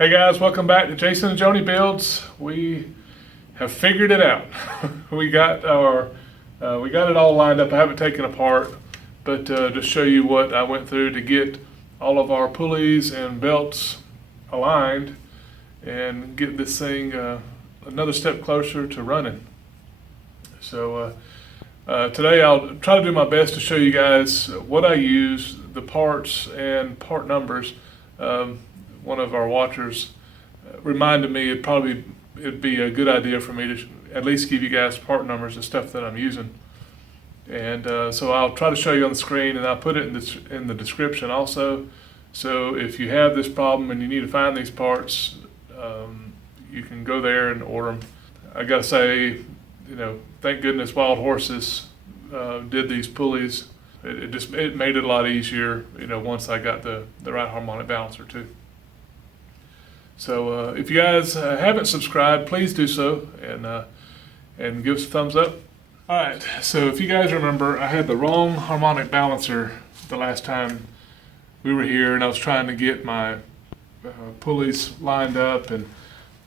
Hey guys, welcome back to Jason and Joni Builds. We have figured it out. we got it all lined up. I haven't taken apart, but to show you what I went through to get all of our pulleys and belts aligned and get this thing another step closer to running. So today I'll try to do my best to show you guys what I use, the parts and part numbers. One of our watchers reminded me it'd be a good idea for me to at least give you guys part numbers and stuff that I'm using. And so I'll try to show you on the screen, and I'll put it in the description also. So if you have this problem and you need to find these parts, you can go there and order them. I gotta say, thank goodness Wild Horses did these pulleys. It made it a lot easier, once I got the right harmonic balancer too. So if you guys haven't subscribed, please do so, and give us a thumbs up. All right, so if you guys remember, I had the wrong harmonic balancer the last time we were here, and I was trying to get my pulleys lined up, and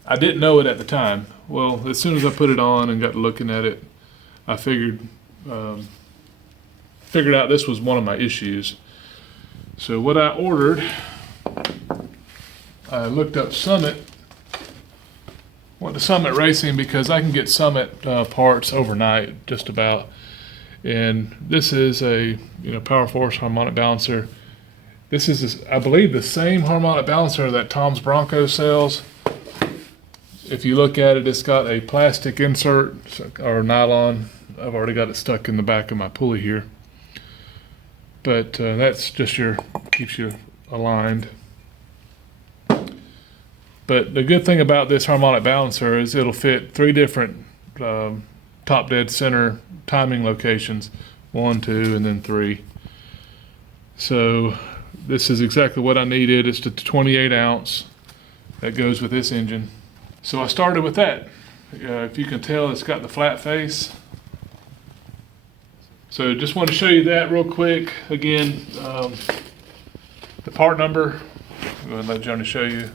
I didn't know it at the time. Well, as soon as I put it on and got looking at it, I figured out this was one of my issues. So what I ordered, I looked up Summit. Went to Summit Racing because I can get Summit parts overnight, just about. And this is a PowerForce Harmonic Balancer. This is, I believe, the same harmonic balancer that Tom's Bronco sells. If you look at it, it's got a plastic insert or nylon. I've already got it stuck in the back of my pulley here. But that's just keeps you aligned. But the good thing about this harmonic balancer is it'll fit 3 different top dead center timing locations, 1, 2, and then 3. So this is exactly what I needed. It's the 28 ounce that goes with this engine. So I started with that. If you can tell, it's got the flat face. So just want to show you that real quick. Again, the part number, I'm going to let Joni show you.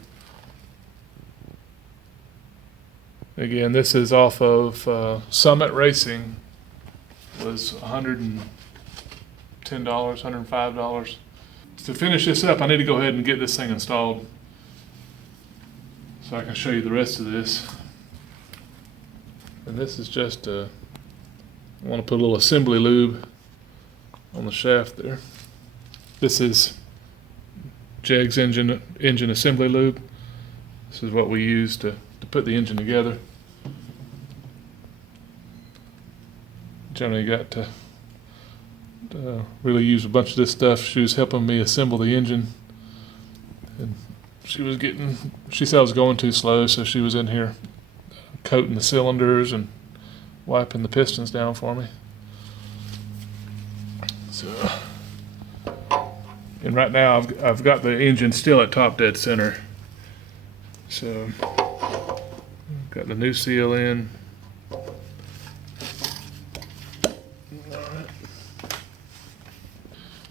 Again, this is off of Summit Racing. It was $110, $105. To finish this up, I need to go ahead and get this thing installed so I can show you the rest of this. And this is just I want to put a little assembly lube on the shaft there. This is Jeg's engine assembly lube. This is what we use to put the engine together. Joni got to really use a bunch of this stuff. She was helping me assemble the engine, and she said I was going too slow, so she was in here coating the cylinders and wiping the pistons down for me. So, and right now I've got the engine still at top dead center. So got the new seal in. Alright.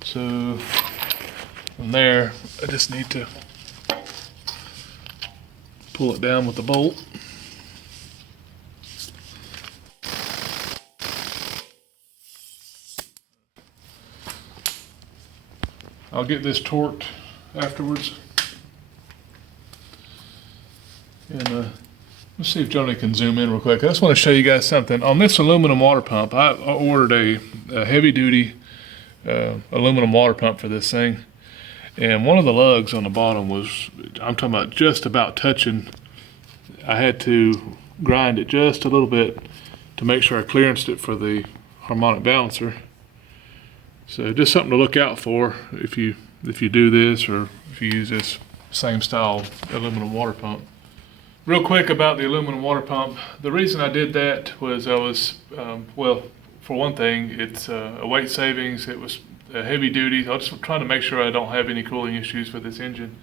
So from there, I just need to pull it down with the bolt. I'll get this torqued afterwards. And let's see if Joni can zoom in real quick. I just want to show you guys something. On this aluminum water pump, I ordered a heavy-duty aluminum water pump for this thing. And one of the lugs on the bottom was, I'm talking about just about touching. I had to grind it just a little bit to make sure I clearanced it for the harmonic balancer. So just something to look out for if you do this, or if you use this same style aluminum water pump. Real quick about the aluminum water pump, the reason I did that was I was, well, for one thing, it's a weight savings. It was a heavy duty. I was just trying to make sure I don't have any cooling issues with this engine.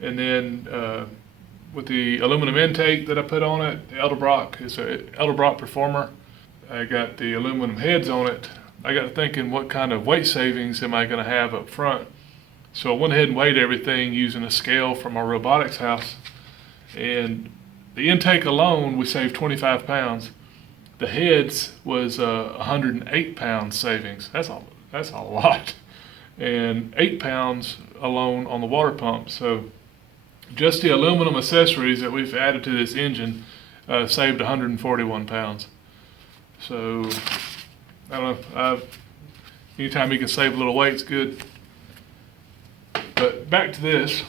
And then with the aluminum intake that I put on it, the Edelbrock is an Edelbrock Performer. I got the aluminum heads on it. I got thinking, what kind of weight savings am I going to have up front? So I went ahead and weighed everything using a scale from our robotics house, and the intake alone, we saved 25 pounds. The heads was 108 pounds savings. That's a lot. And 8 pounds alone on the water pump. So just the aluminum accessories that we've added to this engine saved 141 pounds. So I don't know, anytime you can save a little weight, it's good. But back to this.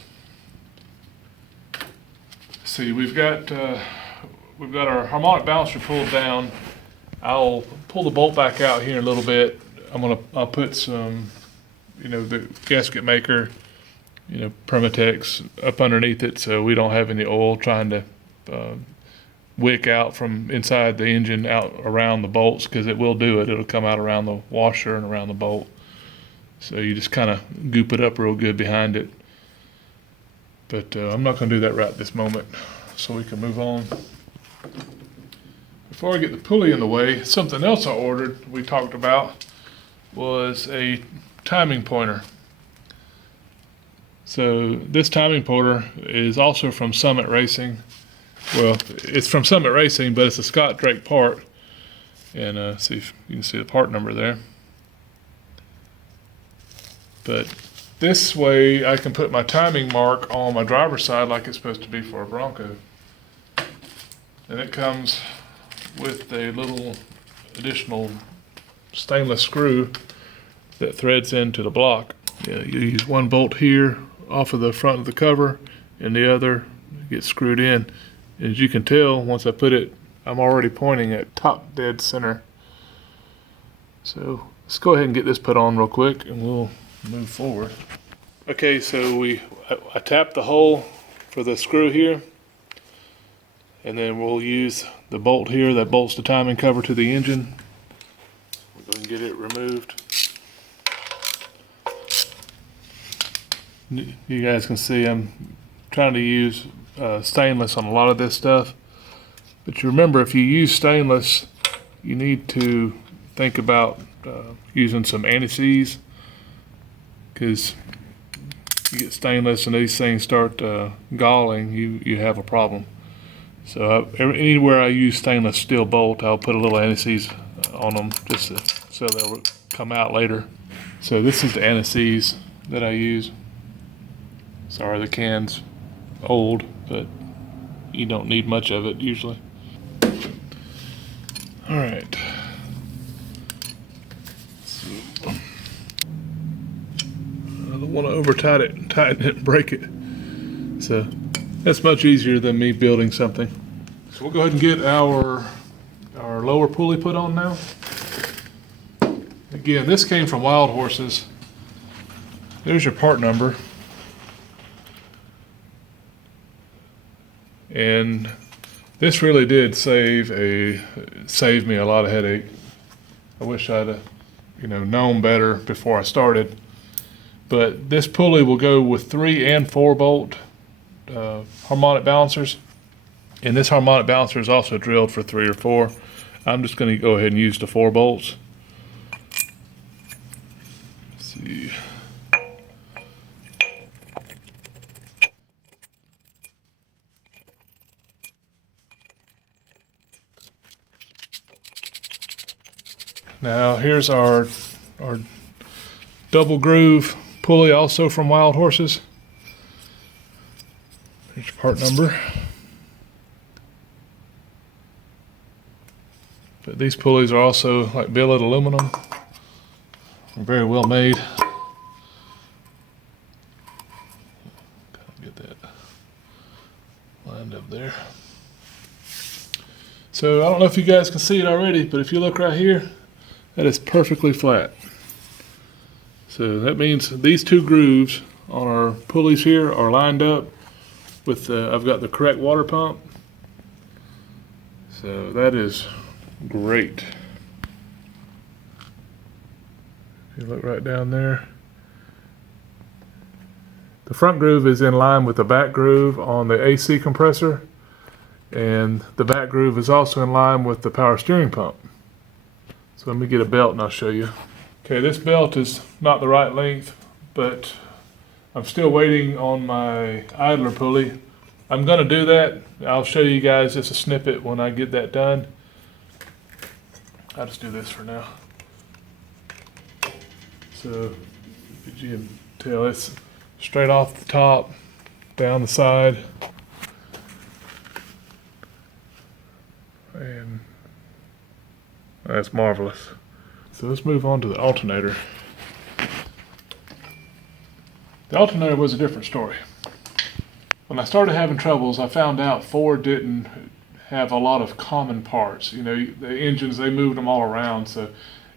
See, we've got our harmonic balancer pulled down. I'll pull the bolt back out here in a little bit. I'll put some, the gasket maker, Permatex up underneath it, so we don't have any oil trying to wick out from inside the engine out around the bolts, because it will do it. It'll come out around the washer and around the bolt. So you just kind of goop it up real good behind it. But I'm not going to do that right this moment, so we can move on. Before I get the pulley in the way, something else I ordered, we talked about, was a timing pointer. So this timing pointer is also from Summit Racing. Well, it's from Summit Racing, but it's a Scott Drake part. And see if you can see the part number there. But this way I can put my timing mark on my driver's side like it's supposed to be for a Bronco. And it comes with a little additional stainless screw that threads into the block. You use one bolt here off of the front of the cover, and the other gets screwed in. As you can tell, once I put it, I'm already pointing at top dead center. So let's go ahead and get this put on real quick and we'll move forward. Okay, so I tapped the hole for the screw here, and then we'll use the bolt here that bolts the timing cover to the engine. We're going to get it removed. You guys can see I'm trying to use stainless on a lot of this stuff, but you remember, if you use stainless, you need to think about using some anti-seize, because you get stainless and these things start galling, you have a problem. So anywhere I use stainless steel bolt, I'll put a little anti-seize on them just so they'll come out later. So this is the anti-seize that I use. Sorry, the can's old, but you don't need much of it usually. All right. I don't want to over tighten it and break it. So that's much easier than me building something. So we'll go ahead and get our lower pulley put on now. Again, this came from Wild Horses. There's your part number. And this really did save me a lot of headache. I wish I'd known better before I started. But this pulley will go with 3 and 4 bolt harmonic balancers. And this harmonic balancer is also drilled for 3 or 4. I'm just going to go ahead and use the 4 bolts. Let's see. Now here's our double groove pulley, also from Wild Horses. Here's part number. But these pulleys are also like billet aluminum. They're very well made. Get that lined up there. So I don't know if you guys can see it already, but if you look right here, that is perfectly flat. So that means these 2 grooves on our pulleys here are lined up with I've got the correct water pump. So that is great. If you look right down there, the front groove is in line with the back groove on the AC compressor, and the back groove is also in line with the power steering pump. So let me get a belt and I'll show you. Okay, this belt is not the right length, but I'm still waiting on my idler pulley. I'm gonna do that. I'll show you guys just a snippet when I get that done. I'll just do this for now. So, as you can tell, it's straight off the top, down the side. And that's marvelous. So let's move on to the alternator. The alternator was a different story. When I started having troubles, I found out Ford didn't have a lot of common parts. You know, the engines, they moved them all around. So,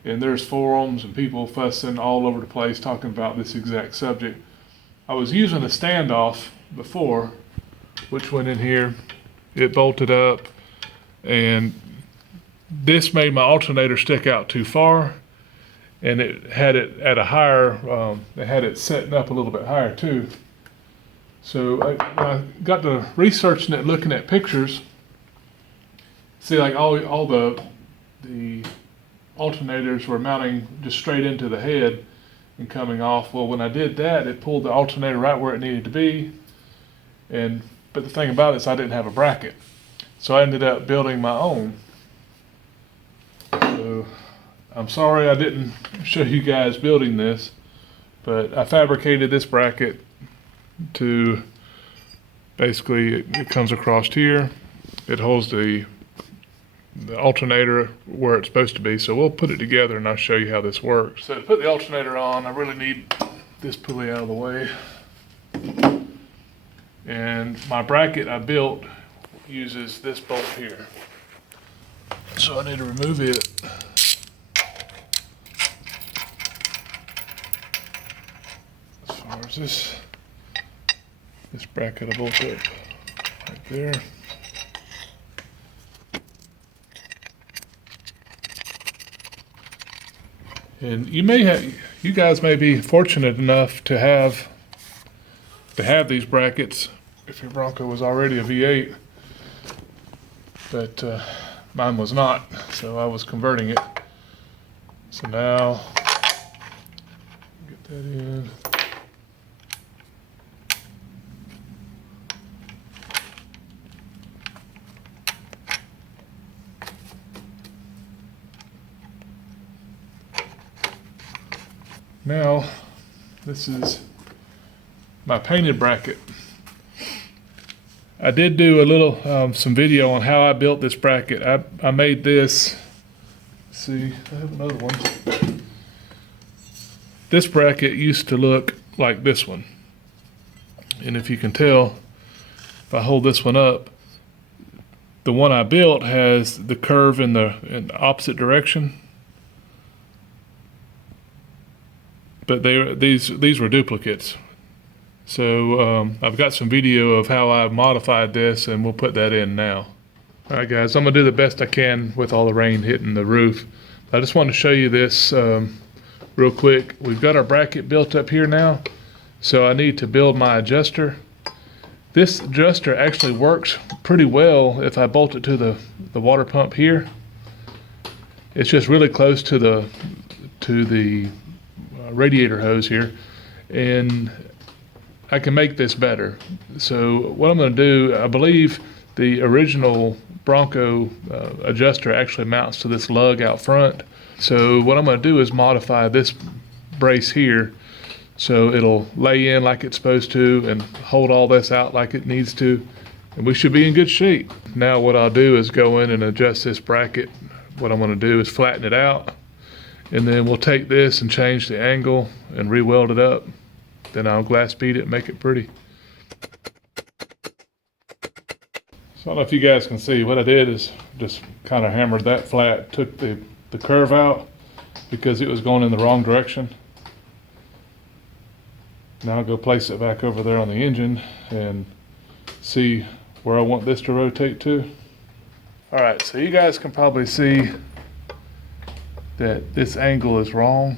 and there's forums and people fussing all over the place talking about this exact subject. I was using a standoff before, which went in here. It bolted up, and this made my alternator stick out too far, and it had it at a higher, it had it setting up a little bit higher too. So I got to researching it, looking at pictures. See, like all the alternators were mounting just straight into the head and coming off. Well, when I did that, it pulled the alternator right where it needed to be. But the thing about it is I didn't have a bracket. So I ended up building my own. So I'm sorry I didn't show you guys building this, but I fabricated this bracket to basically, it comes across here. It holds the alternator where it's supposed to be. So we'll put it together and I'll show you how this works. So to put the alternator on, I really need this pulley out of the way. And my bracket I built uses this bolt here. So I need to remove it. As far as this bracket I bolt up right there. And you guys may be fortunate enough to have these brackets if your Bronco was already a V8, but mine was not, so I was converting it. So now, get that in. Now, this is my painted bracket. I did do a little, some video on how I built this bracket. I made this, let's see, I have another one. This bracket used to look like this one. And if you can tell, if I hold this one up, the one I built has the curve in the opposite direction. But these were duplicates. So I've got some video of how I modified this, and we'll put that in now. All right, guys, I'm gonna do the best I can with all the rain hitting the roof. I just want to show you this real quick. We've got our bracket built up here now, so I need to build my adjuster. This adjuster actually works pretty well if I bolt it to the water pump here. It's just really close to the radiator hose here, and I can make this better. So what I'm going to do, I believe the original Bronco adjuster actually mounts to this lug out front. So what I'm going to do is modify this brace here so it'll lay in like it's supposed to and hold all this out like it needs to, and we should be in good shape. Now what I'll do is go in and adjust this bracket. What I'm going to do is flatten it out, and then we'll take this and change the angle and re-weld it up. Then I'll glass bead it and make it pretty. So I don't know if you guys can see, what I did is just kind of hammered that flat, took the curve out because it was going in the wrong direction. Now I'll go place it back over there on the engine and see where I want this to rotate to. All right, so you guys can probably see that this angle is wrong.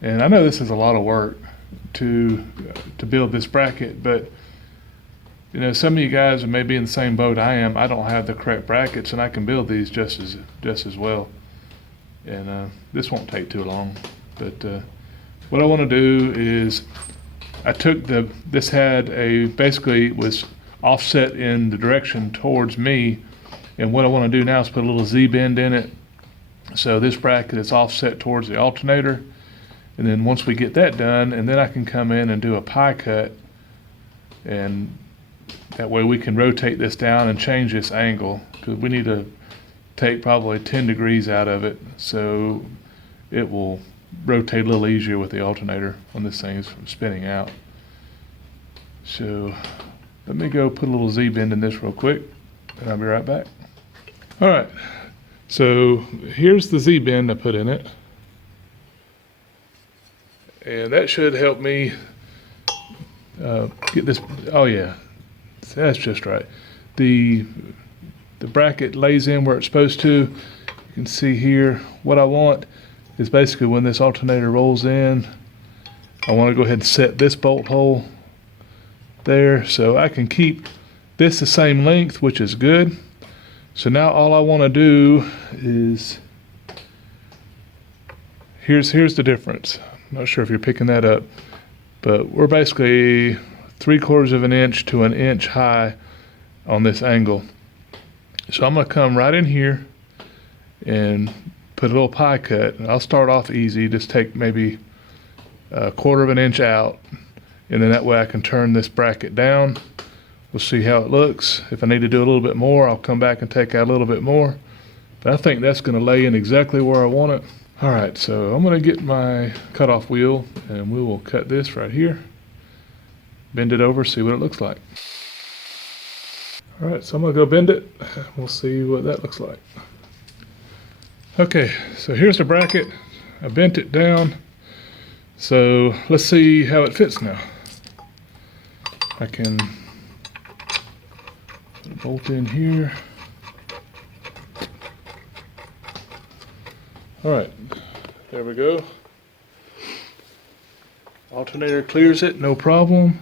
And I know this is a lot of work to build this bracket, but you know, some of you guys may be in the same boat I am. I don't have the correct brackets, and I can build these just as well. And this won't take too long. But what I want to do is I took this had basically it was offset in the direction towards me, and what I want to do now is put a little Z-bend in it. So this bracket is offset towards the alternator, and then once we get that done, and then I can come in and do a pie cut, and that way we can rotate this down and change this angle, because we need to take probably 10 degrees out of it, so it will rotate a little easier with the alternator when this thing is spinning out. So let me go put a little Z-bend in this real quick, and I'll be right back. All right, so here's the Z-bend I put in it, and that should help me get this. Oh yeah, that's just right. The bracket lays in where it's supposed to. You can see here what I want is basically when this alternator rolls in, I want to go ahead and set this bolt hole there so I can keep this the same length, which is good. So now all I want to do is, here's the difference. I'm not sure if you're picking that up, but we're basically 3/4 of an inch to an inch high on this angle. So I'm going to come right in here and put a little pie cut. And I'll start off easy, just take maybe 1/4 of an inch out, and then that way I can turn this bracket down. We'll see how it looks. If I need to do a little bit more, I'll come back and take out a little bit more. But I think that's going to lay in exactly where I want it. All right, so I'm going to get my cutoff wheel, and we will cut this right here. Bend it over, see what it looks like. All right, so I'm going to go bend it. We'll see what that looks like. Okay, so here's the bracket. I bent it down. So let's see how it fits now. I can put a bolt in here. All right, there we go. Alternator clears it, no problem.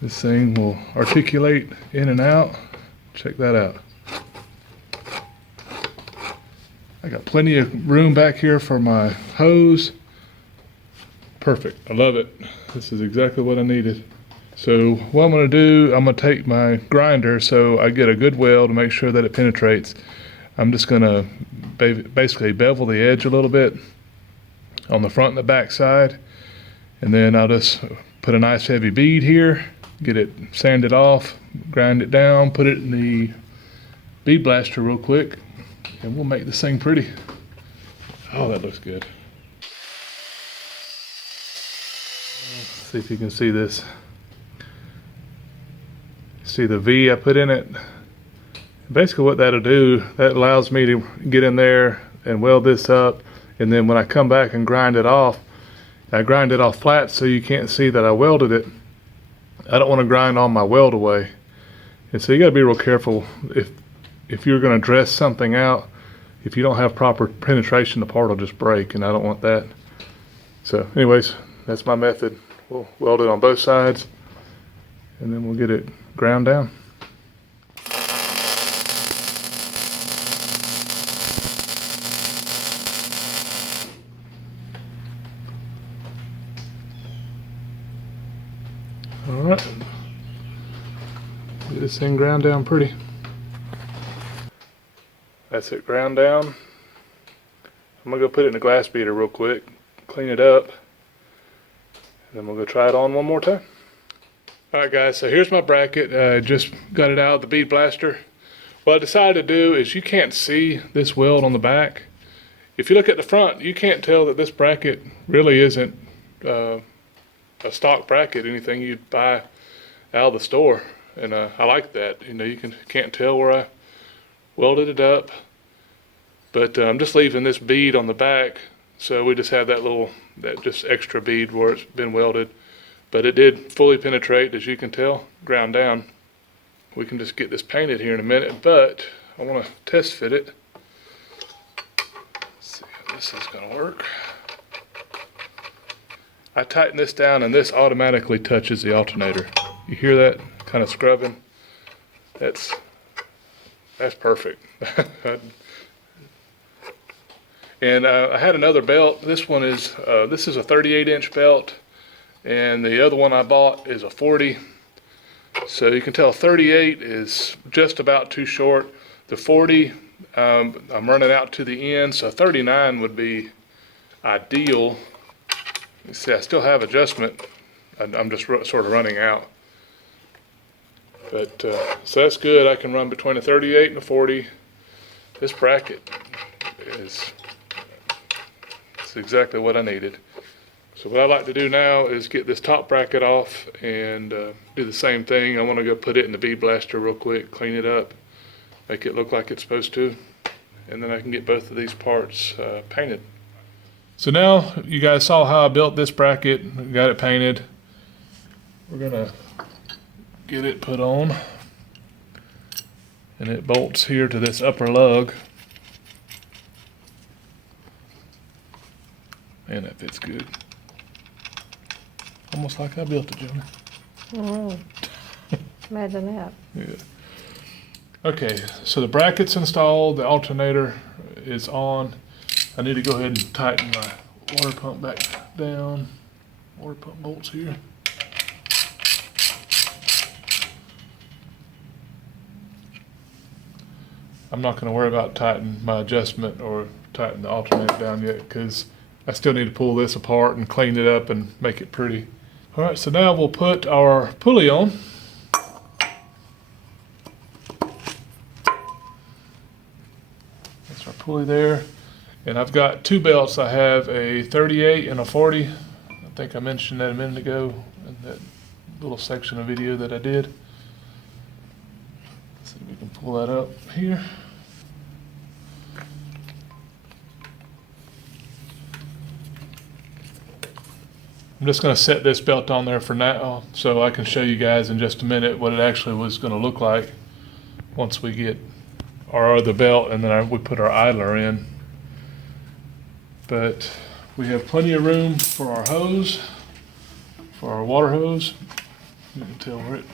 This thing will articulate in and out. Check that out. I got plenty of room back here for my hose. Perfect, I love it. This is exactly what I needed. So what I'm going to do, I'm going to take my grinder so I get a good weld to make sure that it penetrates. I'm just going to basically bevel the edge a little bit on the front and the back side, and then I'll just put a nice heavy bead here, get it sanded off, grind it down, put it in the bead blaster real quick, and we'll make this thing pretty. Oh, that looks good. Let's see if you can see this. See the V I put in it? Basically what that'll do, that allows me to get in there and weld this up, and then when I come back and grind it off, I grind it off flat so you can't see that I welded it. I don't want to grind all my weld away. And so you got to be real careful if you're going to dress something out. If you don't have proper penetration, the part will just break, and I don't want that. So anyways, that's my method. We'll weld it on both sides, and then we'll get it ground down. All right, get this thing ground down pretty. That's it, ground down. I'm gonna go put it in a glass beater real quick, clean it up, and then we'll go try it on one more time. All right guys, so here's my bracket. Just got it out of the bead blaster. What I decided to do is, you can't see this weld on the back. If you look at the front, you can't tell that this bracket really isn't a stock bracket, anything you'd buy out of the store. And I like that. You know, you can't tell where I welded it up. But I'm just leaving this bead on the back, so we just have that just extra bead where it's been welded. But it did fully penetrate, as you can tell, ground down. We can just get this painted here in a minute, but I want to test fit it. Let's see how this is going to work. I tighten this down, and this automatically touches the alternator. You hear that kind of scrubbing? That's perfect. And I had another belt. This one is this is a 38-inch belt, and the other one I bought is a 40. So you can tell 38 is just about too short. The 40, I'm running out to the end, so 39 would be ideal. You see, I still have adjustment. I'm just sort of running out. But so that's good. I can run between a 38 and a 40. This bracket is exactly what I needed. So what I like to do now is get this top bracket off and do the same thing. I want to go put it in the bead blaster real quick, clean it up, make it look like it's supposed to, and then I can get both of these parts painted. So now you guys saw how I built this bracket, got it painted. We're gonna get it put on, and it bolts here to this upper lug. Man, that fits good. Almost like I built it, Jonah. Oh, imagine that. Yeah. Okay, so the bracket's installed, the alternator is on. I need to go ahead and tighten my water pump back down. Water pump bolts here. I'm not going to worry about tightening my adjustment or tighten the alternator down yet, because I still need to pull this apart and clean it up and make it pretty. All right, so now we'll put our pulley on. That's our pulley there. And I've got two belts. I have a 38 and a 40. I think I mentioned that a minute ago in that little section of video that I did. Let's see if we can pull that up here. I'm just going to set this belt on there for now so I can show you guys in just a minute what it actually was going to look like once we get our other belt and then we put our idler in. But we have plenty of room for our hose, for our water hose. You can tell where it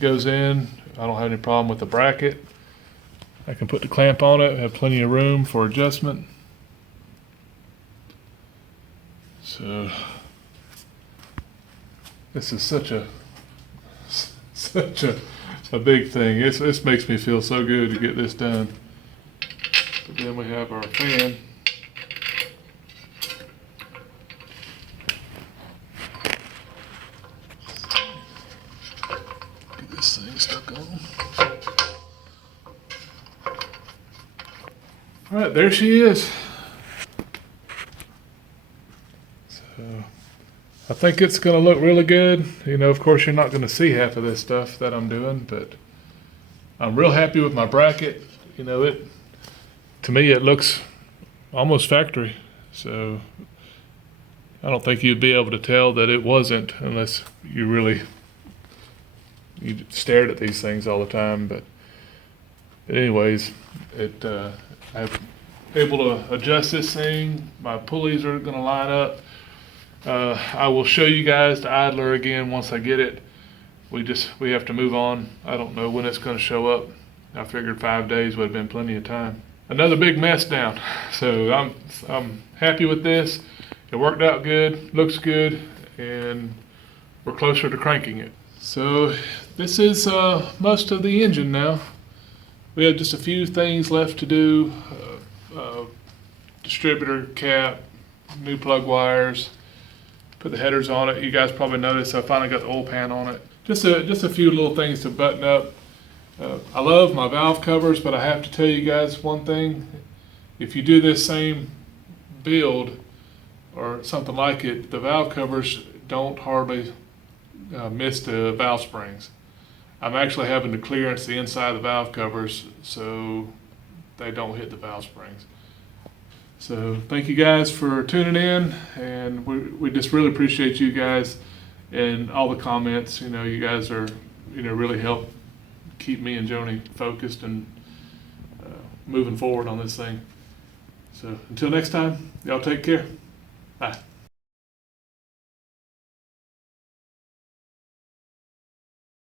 goes in. I don't have any problem with the bracket. I can put the clamp on it, have plenty of room for adjustment. So this is such a big thing. This makes me feel so good to get this done. But then we have our fan. Get this thing stuck on. All right, there she is. I think it's going to look really good. You know, of course, you're not going to see half of this stuff that I'm doing, but I'm real happy with my bracket. You know, to me, it looks almost factory. So I don't think you'd be able to tell that it wasn't unless you stared at these things all the time. But anyways, I'm able to adjust this thing. My pulleys are going to line up. I will show you guys the idler again once I get it. We have to move on. I don't know when it's going to show up. I figured 5 days would have been plenty of time. Another big mess down. So I'm happy with this. It worked out good, looks good, and we're closer to cranking it. So this is most of the engine now. We have just a few things left to do. Distributor cap, new plug wires. Put the headers on it. You guys probably noticed I finally got the oil pan on it. Just a few little things to button up. I love my valve covers, but I have to tell you guys one thing. If you do this same build or something like it, the valve covers don't hardly miss the valve springs. I'm actually having to clearance the inside of the valve covers so they don't hit the valve springs. So thank you guys for tuning in, and we just really appreciate you guys and all the comments. You know, you guys are, really help keep me and Joni focused and moving forward on this thing. So until next time, y'all take care. Bye.